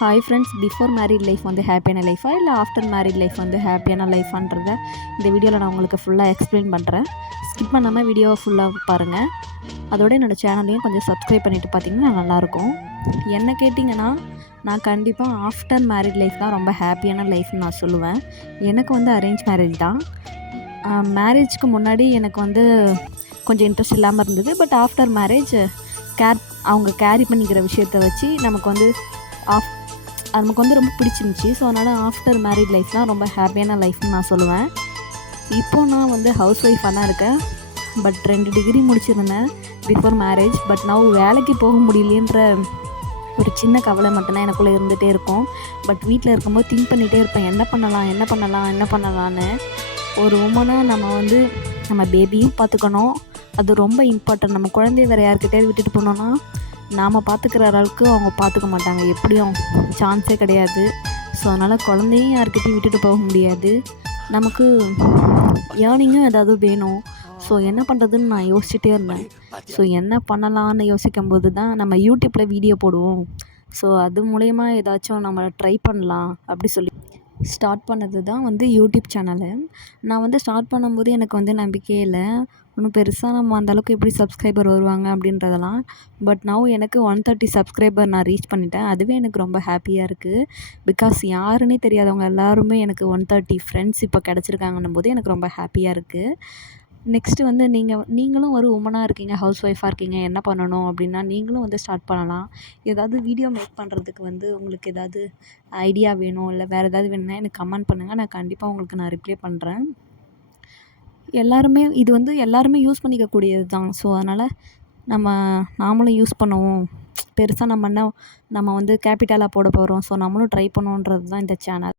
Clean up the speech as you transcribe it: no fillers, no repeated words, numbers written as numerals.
Hi friends, before married life வந்து ஹாப்பியான லைஃபா இல்லை ஆஃப்டர் மேரிட் லைஃப் வந்து ஹாப்பியான லைஃபான்றதை இந்த வீடியோவில் நான் உங்களுக்கு ஃபுல்லாக எக்ஸ்பிளைன் பண்ணுறேன். ஸ்கிப் பண்ணாமல் வீடியோவை ஃபுல்லாக பாருங்கள். அதோட என்னோடய சேனலையும் கொஞ்சம் சப்ஸ்கிரைப் பண்ணிவிட்டு பார்த்தீங்கன்னா நல்லாயிருக்கும். என்ன கேட்டிங்கன்னா, நான் கண்டிப்பாக ஆஃப்டர் மேரிட் லைஃப் தான் ரொம்ப ஹாப்பியான லைஃப்னு நான் சொல்லுவேன். எனக்கு வந்து அரேஞ்ச் மேரேஜ் தான். மேரேஜ்க்கு முன்னாடி எனக்கு வந்து கொஞ்சம் இன்ட்ரெஸ்ட் இல்லாமல் இருந்தது. பட் ஆஃப்டர் மேரேஜ் அவங்க கேரி பண்ணிக்கிற விஷயத்த வச்சு நமக்கு வந்து ரொம்ப பிடிச்சிருந்துச்சி. ஸோ அதனால் ஆஃப்டர் மேரிட் லைஃப் தான் ரொம்ப ஹாப்பியான லைஃப்னு நான் சொல்லுவேன். இப்போது நான் வந்து ஹவுஸ் ஒய்ஃபாக தான் இருக்கேன். பட் 2 டிகிரி முடிச்சிருந்தேன் பிஃபோர் மேரேஜ். பட் நான் வேலைக்கு போக முடியலன்ற ஒரு சின்ன கவலை மட்டும்தான் எனக்குள்ளே இருந்துகிட்டே இருக்கும். பட் வீட்டில் இருக்கும்போது திங்க் பண்ணிகிட்டே இருப்பேன், என்ன பண்ணலான்னு. ஒரு உமனாக நம்ம பேபியும் பார்த்துக்கணும், அது ரொம்ப இம்பார்ட்டன்ட். நம்ம குழந்தைய வேறு யார்கிட்டயாவது விட்டுட்டு போனோன்னா நாம் பார்த்துக்கிற அளவுக்கு அவங்க பார்த்துக்க மாட்டாங்க, எப்படியும் சான்ஸே கிடையாது. ஸோ அதனால் குழந்தையும் யார்கிட்டையும் விட்டுட்டு போக முடியாது. நமக்கு ஏர்னிங்கும் ஏதாவது வேணும். ஸோ என்ன பண்ணுறதுன்னு நான் யோசிச்சுட்டே இருந்தேன். ஸோ என்ன பண்ணலான்னு யோசிக்கும்போது தான் நம்ம யூடியூப்பில் வீடியோ போடுவோம், ஸோ அது மூலயமா ஏதாச்சும் நம்ம ட்ரை பண்ணலாம் அப்படி சொல்லி ஸ்டார்ட் பண்ணது தான் வந்து யூடியூப் சேனலு. நான் வந்து ஸ்டார்ட் பண்ணும்போது எனக்கு வந்து நம்பிக்கையே இல்லை, ஒன்றும் பெருசாக நம்ம அந்தளவுக்கு எப்படி சப்ஸ்கிரைபர் வருவாங்க அப்படின்றதெல்லாம். பட் நவ் எனக்கு 130 சப்ஸ்கிரைபர் நான் ரீச் பண்ணிட்டேன். அதுவே எனக்கு ரொம்ப ஹாப்பியாக இருக்குது. பிகாஸ் யாருன்னே தெரியாதவங்க எல்லாருமே எனக்கு 130 ஃப்ரெண்ட்ஸ் இப்போ கிடச்சிருக்காங்கன்னும் போது எனக்கு ரொம்ப ஹாப்பியாக இருக்குது. நெக்ஸ்ட்டு வந்து நீங்களும் ஒரு உமனாக இருக்கீங்க, ஹவுஸ் ஒய்ஃபாக இருக்கீங்க, என்ன பண்ணணும் அப்படின்னா நீங்களும் வந்து ஸ்டார்ட் பண்ணலாம். ஏதாவது வீடியோ மேக் பண்ணுறதுக்கு வந்து உங்களுக்கு ஏதாவது ஐடியா வேணும், இல்லை வேறு ஏதாவது வேணும்னா எனக்கு கமெண்ட் பண்ணுங்கள். நான் கண்டிப்பாக உங்களுக்கு நான் ரிப்ளை பண்ணுறேன். இது வந்து எல்லாருமே யூஸ் பண்ணிக்கக்கூடியது தான். ஸோ அதனால் நாமளும் யூஸ் பண்ணுவோம். பெருசாக நம்ம வந்து கேபிட்டலாக போட போகிறோம். ஸோ நம்மளும் ட்ரை பண்ணுவோன்றது தான் இந்த சேனல்.